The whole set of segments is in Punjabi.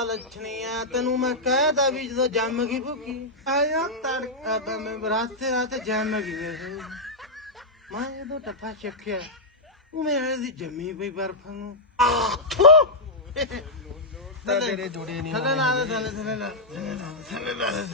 ਦਾ ਲੱਛਣੀ ਆ ਤੈਨੂੰ ਮੈਂ ਕਹਿਦਾ ਵੀ ਜਦੋਂ ਜੰਮ ਗਈ ਭੁੱਖੀ ਆਇਆ ਤੜਕਾ ਬਾ ਮੈਂ ਰਾਤੇ ਜੰਮ ਗਈ ਮੇਰੇ ਮੈਂ ਇਹਦੋਂ ਟੱਫਾ ਚੱਕਿਆ ਉਹ ਮੇਰੇ ਦੀ ਜੰਮੀ ਪਈ ਬਰਫਾਂ ਨੂੰ। ਤੇਰੇ ਜੁੜੇ ਨਹੀਂ ਥੱਲੇ ਲਾ ਦੇ ਥੱਲੇ ਥੱਲੇ ਲਾ ਥੱਲੇ ਦੇ।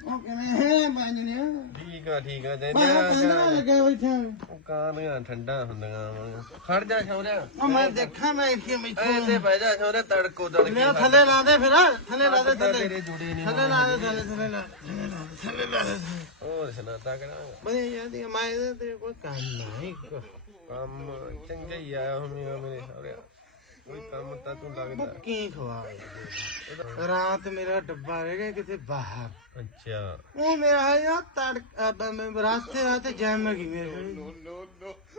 ਉਹ ਕਿਵੇਂ ਹੈ ਬਾਂਝਣਿਆ ਠੀਕ ਆ ਠੀਕ ਆ ਮੈਂ ਕਹਿੰਦਾ ਲੱਗਾ ਬੈਠਾ ਉਹ ਕਾਹਦੀਆਂ ਠੰਡਾ ਹੁੰਦੀਆਂ ਵਾਂ। ਖੜ ਜਾ ਛੋਰਿਆ ਉਹ ਮੈਂ ਦੇਖਾਂ ਮੈਂ ਇੱਥੇ ਮੈਥੋਂ ਐਸੇ ਬਹਿ ਜਾ ਛੋਰਿਆ ਤੜਕੋ ਤੜਕੇ ਮੇਰਾ ਥੱਲੇ ਲਾ ਦੇ ਫਿਰ ਥੱਲੇ ਲਾ ਦੇ ਤਾਂ ਥੱਲੇ। ਤੇਰੇ ਜੁੜੇ ਨਹੀਂ ਥੱਲੇ ਲਾ ਦੇ ਥੱਲੇ ਥੱਲੇ ਲਾ ਥੱਲੇ ਲਾ ਦੇ, ਥੱਲੇ ਲਾ ਦੇ। ਹੋਰ ਮੈਂ ਇਹਦੇ ਤੇਰੇ ਕੋਲ ਕੰਮ ਨਹੀਂ ਕੋ ਕੰਮ ਚੰਗਾ ਹੀ ਆਇਆ ਹੋਵੇਗਾ ਮੇਰੇ ਛੋਰਿਆ ਕੋਈ ਕੰਮ ਤਾਂ ਤੂੰ ਲੱਗਦਾ। ਕੀ ਖਵਾ। ਰਾਤ ਮੇਰਾ ਡੱਬਾ ਰਹਿ ਗਿਆ ਕਿਤੇ ਬਾਹਰ। ਅੱਛਾ। ਉਹ ਮੇਰਾ ਹੈ ਤੜਕਾ ਬ- ਮੈਂ ਰਾਸਤੇ ਰਾਤੇ ਜੰਮ ਗਈ ਮੇਰੇ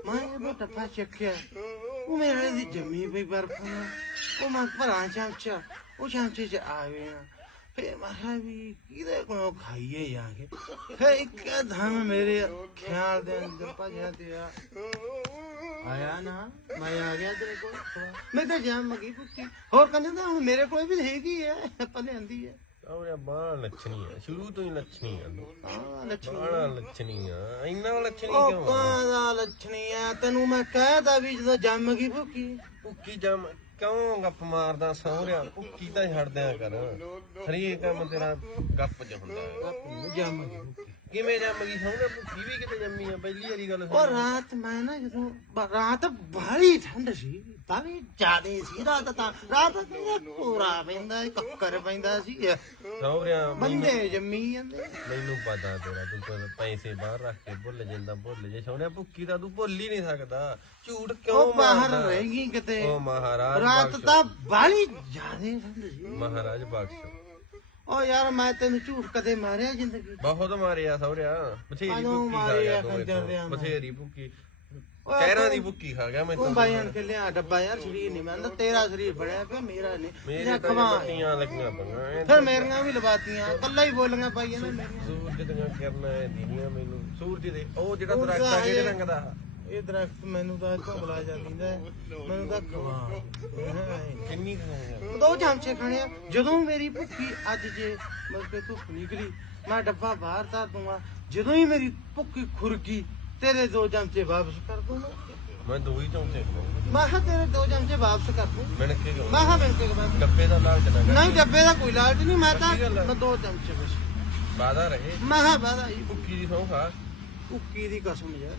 ਮੈਂ ਇਹ ਡੱਬਾ ਚੱਕਿਆ। ਉਹ ਮੇਰੇ ਦੀ ਜੰਮੀ ਪਈ ਬਰਫ ਨੂੰ ਉਹ ਮੈਂ ਭਰਾਂ ਚਮਚਾ। ਉਹ ਚਮਚੇ ਚ ਆ ਗਿਆ ਫੇ ਮੈਂ ਕਿਹਾ ਵੀ ਕਿਹਦੇ ਕੋਲੋਂ ਖਾਈਏ ਜਾ ਕੇ? ਫੇ ਇੱਕ ਧਮ ਮੇਰੇ ਖਿਆਲ ਦੇ ਅੰਦਰ ਭਜਿਆ ਤੇ ਆ। ਆਇਆ ਨਾ ਮੈਂ ਆ ਗਿਆ ਤੇਰੇ ਕੋਲ। ਮੈਂ ਤਾਂ ਜੰਮ ਗਈ ਪੁੱਤੀ ਹੋਰ ਕਹਿੰਦੇ ਤਾਂ ਹੁਣ ਮੇਰੇ ਕੋਲ ਵੀ ਹੈਗੀ ਹੈ ਪਲੇ ਆਂਦੀ ਹੈ ਛੋਰਿਆ ਬਾਹ ਲੱਛਣੀ ਆ ਸ਼ੁਰੂ ਤੋਂ ਹੀ ਲੱਛਣੀ ਆ ਆ। ਲੱਛਣੀ ਆ ਇੰਨਾ ਲੱਛਣੀ ਉਹ ਕਿਉਂ ਆ? ਕਾਹਦਾ ਲੱਛਣੀ ਆ ਤੈਨੂੰ ਮੈਂ ਕਹਿਦਾ ਵੀ ਜਦੋਂ ਜੰਮ ਗਈ ਭੁੱਕੀ ਭੁੱਕੀ ਜਮ ਕਿਉਂ ਗੱਪ ਮਾਰਦਾ ਸਹੁਰਿਆ? ਭੁੱਕੀ ਤਾਂ ਛੱਡ ਦਿਆ ਕਰ। ਹਰੀਏ ਕੰਮ ਤੇਰਾ ਗੱਪ ਚ ਹੁੰਦਾ ਹੈ। ਆਪੂ ਜੰਮ ਗਈ ਭੁੱਕੀ ਕਿਵੇਂ ਜੰਮ ਗਈ ਸਹੁਰਿਆ ਭੁੱਕੀ ਵੀ ਕਿਤੇ ਜੰਮੀ ਆ? ਪਹਿਲੀ ਵਾਰੀ ਗੱਲ ਉਹ ਰਾਤ ਮੈਂ ਨਾ ਜਦੋਂ ਬ- ਰਾਤ ਬੜੀ ਠੰਡ ਸੀ ਤਾਂ ਵੀ ਜ਼ਿਆਦੇ ਸੀ ਰਾਤ ਤਾਂ। ਰਾਤ ਤਾਂ ਪੂਰਾ ਪੈਂਦਾ ਕੱਕਰ ਪੈਂਦਾ ਸੀ। ਸਹੁਰਿਆ ਬੰਦੇ ਜੰਮੀ ਜਾਂਦੇ। ਮੈਨੂੰ ਪਤਾ ਤੇਰਾ ਤੂੰ ਤਾਂ ਪੈਸੇ ਬਾਹਰ ਰੱਖ ਕੇ ਭੁੱਲ ਜਾਂਦਾ ਭੁੱਲ ਜੇ। ਸਹੁਰਿਆ ਭੁੱਕੀ ਤਾਂ ਤੂੰ ਭੁੱਲ ਹੀ ਨਹੀਂ ਸਕਦਾ। ਝੂਠ ਕਿਉਂ ਉਹ ਬਾਹਰ ਮਾਰਦਾ? ਰਹਿ ਗਈ ਕਿਤੇ। ਉਹ ਮਹਾਰਾਜ ਰਾਤ ਬਖਸ਼ੋ। ਤਾਂ ਬੜੀ ਜ਼ਿਆਦੇ ਠੰਡ ਸੀ। ਮਹਾਰਾਜ ਬਖਸ਼। ਉਹ ਯਾਰ ਮੈਂ ਤੈਨੂੰ ਝੂਠ ਕਦੇ ਮਾਰਿਆ ਜ਼ਿੰਦਗੀ ਬਹੁਤ ਮਾਰਿਆ ਸਹੁਰਿਆ। ਬਥੇਰੀ ਕਦੋਂ ਭੁੱਕੀ ਖਾ ਗਿਆ ਤੂੰ ਇੱਥੋਂ। ਬਥੇਰੀ ਭੁੱਕੀ ਓਏ ਚਿਹਰਾ ਦੀ ਭੁੱਕੀ ਖਾ ਗਿਆ ਮੈਂ ਤੂੰ ਤਾਂ ਬਾਈ ਆਣ ਕੇ ਲਿਆ ਡੱਬਾ ਯਾਰ ਸਰੀਰ ਨਹੀਂ ਮੰਨਦਾ ਤੇਰਾ ਸਰੀਰ ਬੜਿਆ ਪਿਆ ਮੇਰਾ ਨਹੀਂ ਮੇਰੇ ਤਾਂ ਖਵਾ। ਪੱਟੀਆਂ ਲੱਗੀਆਂ ਪਈਆਂ ਐਂ ਫਿਰ ਮੇਰੀਆਂ ਵੀ ਲਵਾਤੀਆਂ ਕੱਲਾ ਹੀ ਬੋਲੀਆਂ ਪਾਈਆਂ ਨਾ ਮੇਰੀਆਂ। ਸੂਰਜ ਦੀਆਂ ਕਿਰਨਾਂ ਦੀਨੀਆਂ ਮੈਨੂੰ। ਸੂਰਜ ਦੇ ਉਹ ਜਿਹੜਾ ਦਰਖਤ ਆ ਕਿਹੜੇ ਇਹ- ਰੰਗ ਦਾ? ਇਹ ਦਰਖਤ ਮੈਨੂੰ ਤਾਂ ਧੁੰਬਲਾ ਜਾਂਦੀ ਹੈ। ਮੈਨੂੰ ਤਾਂ ਖਵਾ। ਕਿੰਨੀ ਖਾਇਆ ਦੋ ਚਮਚੇ ਖਾਣੇ ਆ। ਜਦੋਂ ਮੇਰੀ ਭੁੱਖੀ ਅੱਜ ਜੇ ਮਤਲਬ ਕਿ ਧੁੱਪ ਨਿਕਲੀ ਮੈਂ ਡੱਬਾ ਬਾਹਰ ਧਰ ਦੂੰਗਾ। ਜਦੋਂ ਹੀ ਮੇਰੀ ਭੁੱਖੀ ਖੁਰਕੀ ਤੇਰੇ ਦੋ ਚਮਚੇ ਵਾਪਸ ਕਰ ਦੂੰਗਾ। ਮੈਂ ਦੋ ਹੀ ਚੌਂਕੇ ਮੈਂ ਕਿਹਾ ਤੇਰੇ ਦੋ ਚਮਚੇ ਵਾਪਸ ਕਰ ਦੂੰ। ਮਿਣ ਕੇ ਮੈਂ ਕਿਹਾ ਮਿਲ ਕੇ ਵਾਪਸ। ਡੱਬੇ ਦਾ ਲਾਲਚ ਨਾ ਨਹੀਂ ਡੱਬੇ ਦਾ ਕੋਈ ਲਾਲਚ ਨਹੀਂ। ਮੈਂ ਤਾਂ। ਮੈਂ ਦੋ ਚਮਚੇ ਬਸ। ਵਾਦਾ ਰਹੇ। ਮੈਂ ਕਿਹਾ ਬਾਦਾ ਹੀ। ਭੁੱਕੀ ਦੀ ਸੌਂ ਖਾ। ਭੁੱਕੀ ਦੀ ਕਸਮ ਯਾਰ।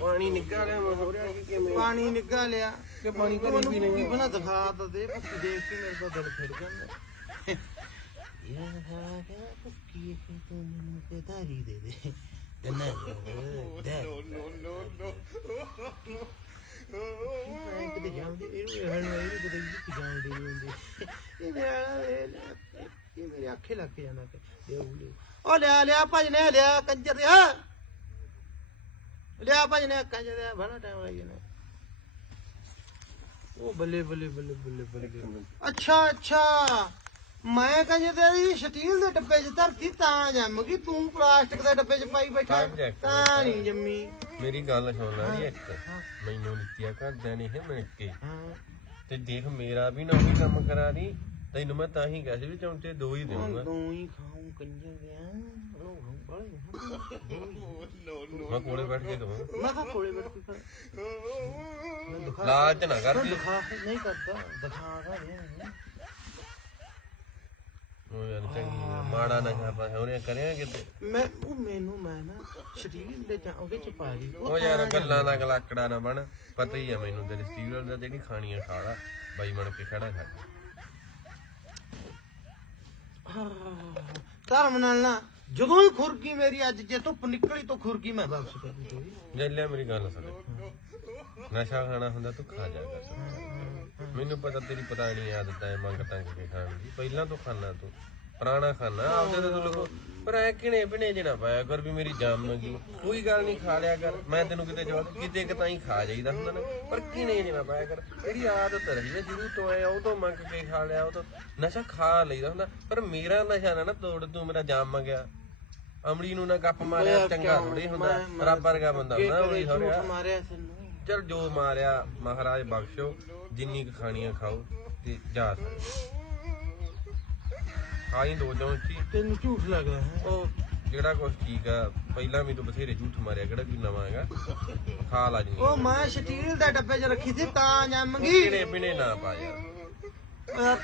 ਪਾਣੀ ਨਿਕਾਲਿਆ ਮੈਂ ਹੋ ਰਿਹਾ ਕਿ ਕਿਵੇਂ? ਪਾਣੀ ਨਿਕਾ ਲਿਆ। ਕਿ ਪਾਣੀ ਵੀ ਭੁੱਕੀ ਨਹੀਂ ਬਣਾ ਦਿਖਾ ਤਾਂ ਦੇ ਭੁੱਕੀ ਦੇਖ ਕੇ ਮੇਰੇ ਕੋਲ ਦਿਲ ਖਿੜ ਜਾਂਦਾ। ਇਹ ਦਿਖਾ ਕੇ ਭੁੱਕੀ ਕਿ ਤੂੰ ਮੈਨੂੰ ਤੇ ਧਾਰੀ ਦੇ। ਦੇ ਕਹਿੰਦਾ ਦੇ ਮੈਂ ਕਿਤੇ ਜਾਂਦੀ ਇਹਨੂੰ ਇਹ ਨੂੰ ਇਹ ਕਿਤੇ ਕਿਤੇ ਜਾਂਦੀ ਹੁੰਦੀ ਇਹ ਮੇਰਾ ਇਹ ਇਹ ਮੇਰੇ ਅੱਖੇ ਲੱਗ ਕੇ ਜਾਣਾ ਤੇ ਉਹ ਲਿਆ ਲਿਆ ਭਜ ਨੇ ਲਿਆ ਕੰਜਰ ਦੇ ਲਿਆ ਭਜ ਨੇ ਕੰਜਰ ਦੇ ਬੜਾ ਟਾਈਮ ਲੱਗ ਜਾਣਾ ਉਹ ਬੱਲੇ ਬੱਲੇ ਬੱਲੇ ਬੱਲੇ ਬੱਲੇ। ਅੱਛਾ ਅੱਛਾ। ਮੈਂ ਕਹਿੰਦੇ ਤੇਰੀ ਸਟੀਲ ਦੇ ਡੱਬੇ 'ਚ ਧਰਤੀ ਤਾਂ ਜੰਮ ਗਈ ਤੂੰ ਪਲਾਸਟਿਕ ਦੇ ਡੱਬੇ 'ਚ ਪਾਈ ਬੈਠਾ ਤਾਂ ਨਹੀਂ ਜੰਮੀ। ਮੇਰੀ ਗੱਲ ਸੁਣ ਲੈ ਜੀ ਇੱਕ। ਮੈਨੂੰ ਦਿੱਤੀਆ ਘਰਦਿਆਂ ਨੇ ਇਹ ਮਿਣ ਕੇ ਹਾਂ। ਤੇ ਦੇਖ ਮੇਰਾ ਵੀ ਨਾ ਉਹੀ ਕੰਮ ਕਰਾ ਦੀ। ਤੈਨੂੰ ਮੈਂ ਤਾਂ ਹੀ ਕਿਹਾ ਸੀ ਵੀ ਚੌਂਕੇ ਦੋ ਹੀ ਦੇਵਾਂਗਾ ਤੂੰ ਹੀ ਖਾਉਂ ਕੰਜਰ ਗਿਆ ਉਹ ਬੜੇ ਮੈਂ ਕੋਲੇ ਬੈਠ ਕੇ ਦਵਾਂ। ਮੈਂ ਤਾਂ ਕੋਲੇ ਬੈਠ ਕੇ ਕਰ ਮੈਂ ਦਿਖਾ ਲਾਲਚ ਨਾ ਦਿਖਾ ਨਹੀਂ ਕਰਦਾ ਉਹ ਯਾਰ ਚੰਗੀ ਆ, ਮਾੜਾ ਨਾ ਕਰਦਾ ਹੋ ਰਿਹਾ ਕਰਿਆ ਕਿਤੇ? ਮੈਂ ਉਹ ਮੈਨੂੰ ਮੈਂ ਨਾ ਸਟੀਲ ਦੇ ਜਾਂ ਉਹਦੇ ਚ ਪਾ ਲਈ। ਉਹ ਯਾਰ ਗੱਲਾਂ ਦਾ ਗਲਾਕੜਾ ਨਾ ਬਣ। ਪਤਾ ਹੀ ਆ ਮੈਨੂੰ ਤੇਰੇ ਸਟੀਲ ਦਾ ਜਿਹੜੀ ਖਾਣੀ ਆ ਖਾ ਲਾ। ਬਾਈ ਬਣ ਕੇ ਖੜਾ ਖਾ ਧਰਮ ਨਾਲ ਨਾ, ਜਦੋਂ ਹੀ ਖੁਰਕੀ ਮੇਰੀ ਅੱਜ ਜੇ ਧੁੱਪ ਨਿਕਲੀ ਤਾਂ ਖੁਰਕੀ ਮੈਂ ਵਾਪਸ ਕਰ ਦੂੰ ਜੇ ਮੇਰੀ ਗੱਲ ਸੁਣ। ਨਸ਼ਾ ਖਾਣਾ ਹੁੰਦਾ, ਤੂੰ ਖਾ ਜਾ ਕਰ। ਮੈਨੂੰ ਪਤਾ ਤੇਰੀ ਪਤਾ ਪੁਰਾਣੀ ਆਦਤ ਹੈ ਮੰਗ ਤੰਗ ਕੇ ਖਾਣ ਦੀ। ਪਹਿਲਾਂ ਤੋਂ ਖਾਣਾ ਤੂੰ। ਪੁਰਾਣਾ ਖਾਣਾ ਆਪਦੇ ਤੋਂ ਤੂੰ ਪਰ ਐ ਕਿਣੇ ਬਿਨੇ ਜਣਾ ਪਾਇਆ ਕਰ ਵੀ ਮੇਰੀ ਜਾਮ ਗਈ। ਕੋਈ ਗੱਲ ਨਹੀਂ ਖਾ ਲਿਆ ਕਰ। ਮੈਂ ਤੈਨੂੰ ਕਿਤੇ ਜਵਾਬ ਕਿਤੇ ਕਿ ਤਾਂ ਹੀ ਖਾ ਜਾਈਦਾ ਹੁੰਦਾ ਨਾ। ਪਰ ਕਿਣੇ ਜਣਾ ਪਾਇਆ ਕਰ। ਤੇਰੀ ਆਦਤ ਰਹੀ ਹੈ ਸ਼ੁਰੂ ਤੋਂ ਐ ਉਹ ਤੋਂ ਮੰਗ ਕੇ ਖਾ ਲਿਆ ਉਹ ਤੋਂ ਨਸ਼ਾ ਖਾ ਲਈਦਾ ਹੁੰਦਾ। ਪਰ ਮੇਰਾ ਨਸ਼ਾ ਨਾ ਨਾ ਤੋੜ ਤੂੰ ਮੇਰਾ ਜਾਮ ਗਿਆ ਅਮੜੀ ਨੂੰ ਨਾ ਗੱਪ ਮਾਰਿਆ ਚੰਗਾ ਥੋੜੀ ਹੁੰਦਾ। ਰੱਬ ਵਰਗਾ ਬੰਦਾ ਹੁੰਦਾ ਉਹ ਹੀ ਰਿਹਾ। ਚਲ ਜੋ ਮਾਰਿਆ ਮਹਾਰਾਜ ਬਖਸ਼ੋ। ਜਿੰਨੀ ਖਾਣੀਆਂ ਖਾਓ ਤੇ ਜਾ। ਖਾਈ ਦੋ ਚੌਂਚੀ ਤੈਨੂੰ ਝੂਠ ਲੱਗਦਾ ਹੈ। ਉਹ ਜਿਹੜਾ ਕੁਛ ਠੀਕ ਆ ਪਹਿਲਾਂ ਵੀ ਤੂੰ ਬਥੇਰੇ ਝੂਠ ਮਾਰਿਆ ਕਿਹੜਾ ਕੋਈ ਨਵਾਂ ਹੈਗਾ? ਖਾ ਲਾ ਜੀ। ਉਹ ਮੈਂ ਸਟੀਲ ਦਾ ਡੱਬੇ 'ਚ ਰੱਖੀ ਸੀ ਤਾਂ ਜੰਮ ਗਈ। ਕਿਹੜੇ ਬਿਨੇ ਨਾ ਪਾ ਯਾਰ ਯਾਰ,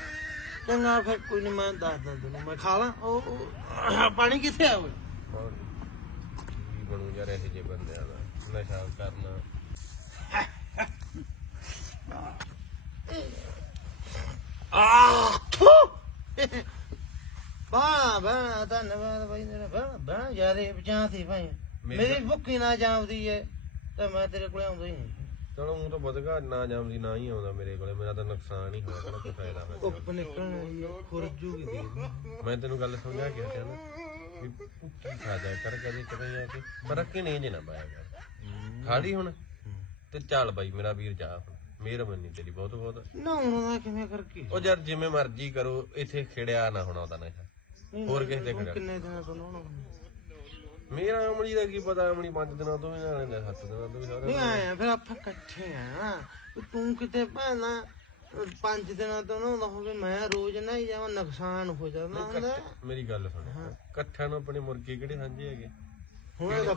ਚੰਗਾ ਫਿਰ ਕੋਈ ਨਹੀਂ ਮੈਂ ਦੱਸਦਾ ਤੈਨੂੰ ਮੈਂ ਖਾ ਲਾਂ। ਉਹ ਉਹ- ਪਾਣੀ ਕਿੱਥੇ ਆ ਓਏ? ਹੋਰ ਕੀ ਬਣੂ ਯਾਰ ਇਹੋ ਜਿਹੇ ਬੰਦਿਆਂ ਦਾ ਨਸ਼ਾ ਕਰਨਾ ਆਹ ਧੰਨਵਾਦ ਬਾਈ ਮੇਰਾ ਬਾ ਬਾ ਯਾਰੇ ਬਚਾ ਸੀ ਭਾਈ। ਮੇਰੀ- ਮੇਰੀ ਭੁੱਖੀ ਨਾ ਜਾਂਦੀ ਏ ਤੇ ਮੈਂ ਤੇਰੇ ਕੋਲੇ ਆਉਂਦਾ ਹੀ ਨਹੀਂ। ਚਲੋ ਉਹ ਤਾਂ ਵਧਗਾ ਨਾ ਜਾਂਦੀ ਨਾ ਹੀ ਆਉਂਦਾ ਮੇਰੇ ਕੋਲੇ ਮੇਰਾ ਤਾਂ ਨੁਕਸਾਨ ਹੀ ਹੋਇਆ ਕਿਹੜਾ ਕੋਈ ਫਾਇਦਾ ਹੋਇਆ। ਧੁੱਪ ਨਿਕਲਣ ਖੁਰਜੂਗੀ ਦੇ ਮੈਂ ਤੈਨੂੰ ਗੱਲ ਸਮਝਾ ਕੇ ਹਟਿਆ ਨਾ ਵੀ ਭੁੱਖੀ ਖਾ ਜਾ ਕਰ ਕਦੇ ਕਦੇ ਆ ਕੇ। ਪਰ ਕਿ ਨਹੀਂ ਜੇ ਨਾ ਪਾਇਆ ਕਰ। ਖਾਲੀ ਹੁਣ? ਤੇ ਚੱਲ ਬਾਈ ਮੇਰਾ ਵੀਰ ਜਾ ਹੁਣ। ਮਿਹਰਬਾਨੀ ਤੇਰੀ ਬਹੁਤ ਬਹੁਤ ਨਹਾਉਣ ਦਾ ਕਿਵੇਂ ਕਰਕੇ? ਉਹ ਯਾਰ ਜਿਵੇਂ ਮਰਜ਼ੀ ਕਰੋ ਇੱਥੇ ਖਿੜਿਆ ਨਾ ਹੋਣਾ ਉਹਦਾ ਨਸ਼ਾ ਹੋਰ ਕਿਸੇ ਤੇ ਹੁਣ ਖੜਿਆ ਕਿੰਨੇ ਦਿਨਾਂ ਤੋਂ ਨਹਾਉਣਾ ਮੇਰਾ ਅਮਲੀ ਦਾ ਕੀ ਪਤਾ ਅਮਲੀ 5 ਦਿਨਾਂ ਤੋਂ ਵੀ ਨਾ ਲੈਂਦਾ 7 ਦਿਨਾਂ ਤੋਂ ਵੀ ਸਾਰਾ ਨਹੀਂ ਆਇਆ ਫਿਰ ਆਪਾਂ ਇਕੱਠੇ ਆ। ਤੂੰ ਕਿਤੇ ਭਾਣਾ ਪੰਜ ਦਿਨਾਂ ਤੋਂ ਨਹਾਉਂਦਾ ਹੋਵੇ ਮੈਂ ਰੋਜ਼ ਨਹੀਂ ਜਾਵਾਂ ਨੁਕਸਾਨ ਹੋ ਜਾਂਦਾ ਹੁੰਦਾ। ਮੇਰੀ ਗੱਲ ਸੁਣ। ਇਕੱਠਿਆਂ ਨੂੰ ਆਪਣੇ ਮੁਰਗੇ ਕਿਹੜੇ ਸਾਂਝੇ ਹੈਗੇ? ਹੁਣ ਇਹਦਾ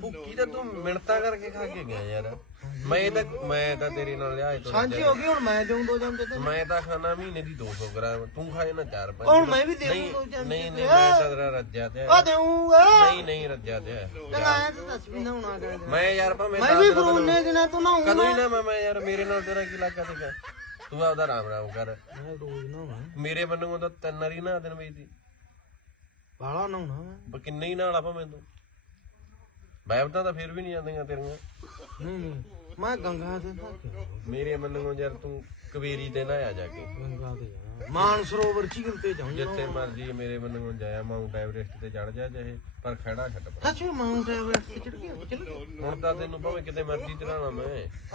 ਭੁੱਖੀ ਤਾਂ ਤੂੰ ਮਿੰਟਾਂ ਕਰਕੇ ਖਾ ਕੇ ਗਿਆ ਯਾਰ। ਮੈਂ ਤਾਂ ਮੈਂ ਤਾਂ ਤੇਰੇ ਨਾਲ ਲਿਆ ਤੋਂ ਸਾਂਝੀ ਹੋ ਗਈ ਹੁਣ ਮੈਂ ਦੇਉਂ ਦੋ ਚਮਚੇ ਤੇ। ਮੈਂ ਤਾਂ ਖਾਣਾ ਮਹੀਨੇ ਦੀ 200 ਗ੍ਰਾਮ ਤੂੰ ਖਾਏ ਨਾ 4 5 ਹੁਣ ਮੈਂ ਵੀ ਦੇਉਂ ਨਹੀਂ ਦੋ ਚਮਚੇ ਨਹੀਂ ਨਹੀਂ ਮੈਂ ਤਾਂ ਤੇਰਾ ਰੱਜਿਆ ਤੇ ਆ ਦੇਉਂਗਾ ਨਹੀਂ ਨਹੀਂ ਰੱਜਿਆ ਤੇ ਚੰਗਾ ਆਇਆ ਤਾਂ ਦੱਸ ਵੀ ਨਹਾਉਣਾ ਕਰ ਮੈਂ ਯਾਰ ਭਾਵੇਂ ਮੈਂ ਵੀ ਫਰੂਨੇ ਦਿਨਾਂ ਤੋਂ ਨਹਾਉਂਗਾ ਕਦੋਂ ਹੀ ਨਾ ਮੈਂ- ਮੈਂ ਯਾਰ ਮੇਰੇ ਨਾਲ ਤੇਰਾ ਕੀ ਲੱਗਾ ਸੀਗਾ? ਤੂੰ ਆਪਦਾ ਰਾਮ ਰਾਮ ਕਰ। ਮੈਂ ਰੋਜ਼ ਨਹਾਉਣਾ ਮੇਰੇ ਬੰਨੂ ਤਾਂ ਤਿੰਨ ਵਾਰੀ ਨਾ ਦਿਨ ਵਿੱਚ ਦੀ ਬਾਲਾ ਨਹਾਉਣਾ ਮੈਂ। ਬ- ਕਿੰਨੇ ਹੀ ਨਾਲ ਆਪਾਂ ਮੈਨੂੰ ਬੈਬਤਾਂ ਤਾਂ ਫਿਰ ਵੀ ਨਹੀਂ ਜਾਂਦੀਆਂ ਤੇਰੀਆਂ। ਨਹੀਂ ਨਹੀਂ। ਮੈਂ ਗੰਗਾ ਤੇ ਨਾ ਮੇਰੇ ਮੰਨੂ ਯਾਰ ਤੂੰ ਕਵੇਰੀ ਤੇ ਨਾ ਆ ਜਾ ਕੇ। ਗੰਗਾ ਤੇ ਜਾਣਾ ਮਾਨ ਸਰੋਵਰ ਝੀਲ ਤੇ ਜਾਉਂ ਜਿੱਥੇ ਮਰਜ਼ੀ ਮੇਰੇ ਮੰਨੂ ਜਾਇਆ ਮਾਊਂਟ ਐਵਰੈਸਟ ਤੇ ਚੜ ਜਾ ਚਾਹੇ ਪਰ ਖੜਾ ਛੱਡ ਪਾ ਸੱਚ ਵਿੱਚ ਮਾਊਂਟ ਐਵਰੈਸਟ ਤੇ ਚੜ ਗਿਆ ਚੱਲ ਹੁਣ ਤਾਂ ਤੈਨੂੰ ਭਾਵੇਂ ਕਿਤੇ ਮਰਜ਼ੀ ਚੜਾਣਾ ਮੈਂ।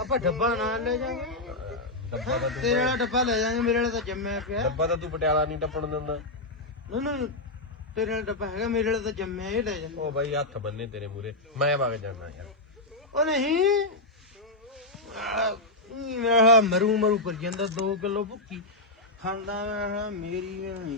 ਆਪਾਂ ਡੱਬਾ ਨਾਲ ਲੈ ਜਾਵਾਂਗੇ। ਅਹ ਡੱਬਾ ਤਾਂ ਤੂੰ ਤੇਰੇ ਵਾਲਾ ਡੱਬਾ ਲੈ ਜਾਵਾਂਗੇ ਮੇਰੇ ਵਾਲਾ ਤਾਂ ਜੰਮਿਆ ਪਿਆ। ਡੱਬਾ ਤਾਂ ਤੂੰ ਪਟਿਆਲਾ ਨਹੀਂ ਟੱਪਣ ਦਿੰਦਾ। ਨਹੀਂ ਨਹੀਂ। ਤੇਰੇ ਵਾਲਾ ਡੱਬਾ ਹੈਗਾ ਮੇਰੇ ਵਾਲਾ ਤਾਂ ਜੰਮਿਆ ਇਹ ਲੈ ਜਾ ਉਹ ਬਾਈ ਹੱਥ ਬੰਨੇ ਤੇਰੇ ਮੂਰੇ ਮੈਂ ਵਗ ਜਾਣਾ ਯਾਰ। ਉਹ ਨਹੀਂ। ਆਹ, ਮੇਰਾ ਮਰੂ ਮਰੂ ਪਰ ਜਾਂਦਾ 2 ਕਿਲੋ ਭੁੱਕੀ। ਖਾਂਦਾ ਮੈਂ ਮੇਰੀ ਵੀ ਨਹੀਂ।